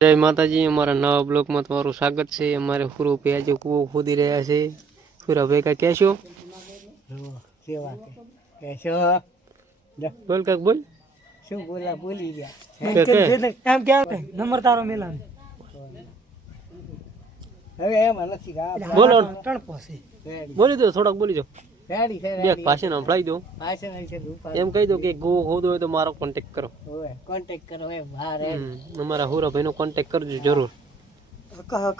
જય માતાજી અમારા નવા બ્લોકમાં તમારું સ્વાગત છે. અમારે હુરુપે આજે કૂવો ખોદી રહ્યા છે. હુરાભાઈ કા કહેશો? બોલ કાક બોલ. શું બોલા બોલી ગયા. એમ કે? નંબર તારો મેલા હવે એમ બોલો. ત્રણ પોસે બોલી દો થોડાક બોલી દો. રેડી છે બે પાછી સંભળાઈ દો. પાછળ આવી. એમ કહી દો કે ગો ખોદો હોય તો મારો કોન્ટેક કરો. હવે કોન્ટેક્ટ કરો એ બહાર એ હમ, અમારા હુરાભાઈનો કોન્ટેક કરજો જરૂર.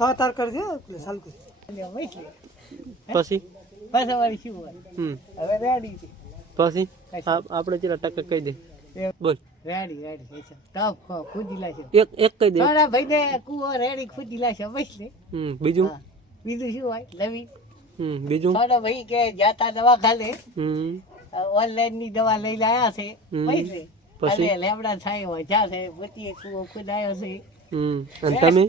કતાર કરજો ચાલુ પછી? પાછા વાળી શું હોય? હવે રેડી છે. પછી? આપણે જરા ટકા કહી દે. બોલ. રેડી રેડી ટપ ખુદી લાશે એક એક કહી દે. મારા ભાઈને કુવો રેડી ખુદી લાશે બસ લે હમ બીજું? બીજું શું હોય? હમ બીજું? મારા ભાઈ કે જાતા દવાખાને હમ. ઓનલાઈનની દવા લઈ લાયા છે પૈસે. પછી? લેબડા થાય વજા છે પછી કુવો ખુદાયો છે. અને તમે?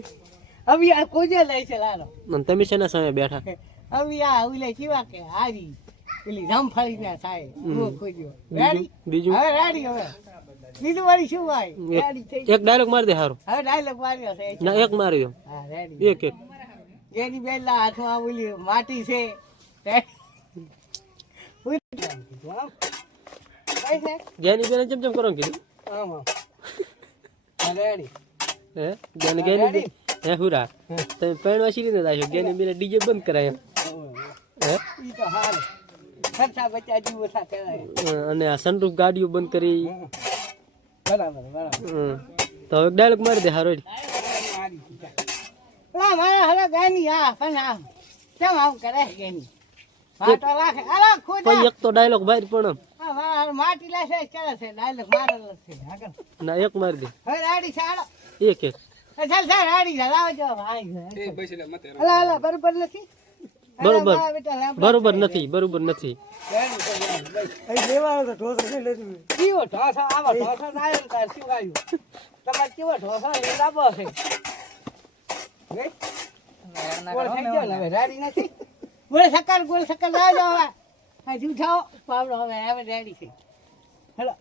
હવે આ કોજે લઈ છે લાલો. અને તમે શેના સામે બેઠા? હવે આ ઉલે કેવા કે હારી પેલી જામફળી ના થાય કુવો રેડી બીજું? હવે રેડી હવે. બીજું વાળી શું હોય? એક ડાયલોગ મારી દે હારો. હવે ડાયલોગ માર્યો છે. ના એક મારી દો હા રેડી એક એક. જેની બેલા હાથમાં ઓલી માટી છે જેની બેન ચમ ચમ કરો કીધું. હા, જેની ગેની હે હુરા. તમે પેણ વાસી ને તાશો ગેની બેન ડીજે બંધ કરાય. હે? ઈ તો હાલ. ખર્ચા બચ્ચા જીવો થા કરાય. અને આ સનરૂફ ગાડીઓ બંધ કરી. બરાબર બરાબર. હમ. તો હવે ડાયલોગ મારી દે હારો લા મારા હરે ગાની આ પણ આ કેમ આવું કરે ગાની માટો રાખે. અરે ખુદા. પછી એક તો ડાયલોગ બહાર પણ આ મારા માટી લાશે કરે છે ડાયલોગ મારેલો છે. આગળ. ના એક મારી દે. હવે રાડી છે એક એક. ચાલ ચાલ રાડી લાવજો ભાઈ. અલા અલા બરોબર નથી? બરોબર. મારા બેટા લાંબા બરોબર નથી બરોબર નથી. કેવો ઢોસો? આવો ઢોસો ના તાર શું આવ્યું તમારે કેવો ઢોસા? એ લાંબો છે? ગોળ થઈ ગયો ને હવે રાડી નથી? ગોળ શક્કર ગોળ શક્કર લાવજો હવે. હજુ જૂઠાઓ પાવડો હવે હવે રેડી છે. હેલો.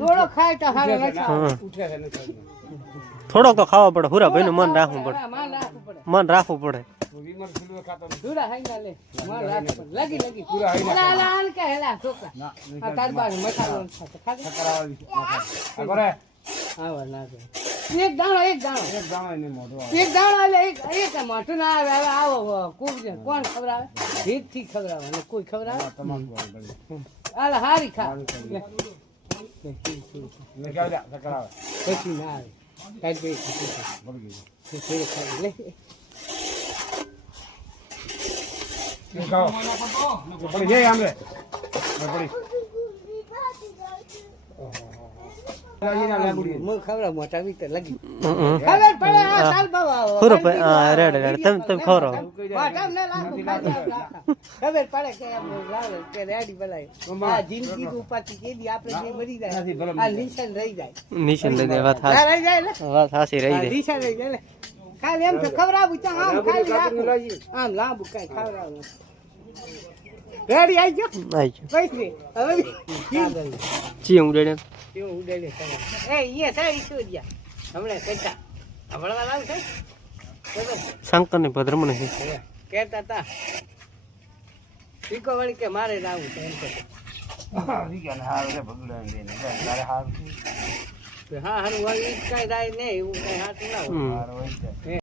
થોડો ખાય તો હારો નથી તો ખાવા પડે. હુરા ભાઈ મન રાખવું પડે. માન રાખવું પડે. માન રાખવું લગી લગી. આવો ના દે. એક દાણો એક દાણો. એક દાણો એટલે એક એક મોટું ના આવે. હવે આવો છે? કોણ ખવડાવે? રીતથી ખવડાવે. અને કોઈ ખવડાવે? હાલ હારી ખા. લે. લે, પછી ના આવે. કાઢી દે, પછી ખા. હમ. ખબર પડે આ સાલ બાવા હુરો ભાઈ હા રેડ રેડ. તમે તમે ખવડાવો મોઢામાં ના લાગુ, ખાલી ખબર પડે કે એમ લાવે કે રેડી બનાય આ જિંદગી ઉપાથી કેદી આપણે જે મરી જાય. આ નિશાન રહી જાય. નિશાન લઈ દે વાત હાસી રહી જાય વાત હાસી રહી આ નિશાન રહી જાય ખાલી એમ તો ખવડાવું તો આમ ખાલી રાખું આમ લાંબુ કઈ રેડી આવી ગયો? આઈ ગયો. પૈસે હવે ચી હું કેવું ઉડેલે એ અહીંયા થાય ઈ હમણાં કહેતા હમણાં લાવ છે શંકરની ભદ્રમણ છે. કહેતા તા પીકો વળી કે મારે લાવવું છે એમ કે હા હારું જ કાંઈ રાય નહીં એવું કાંઈ હાથ ના હોય.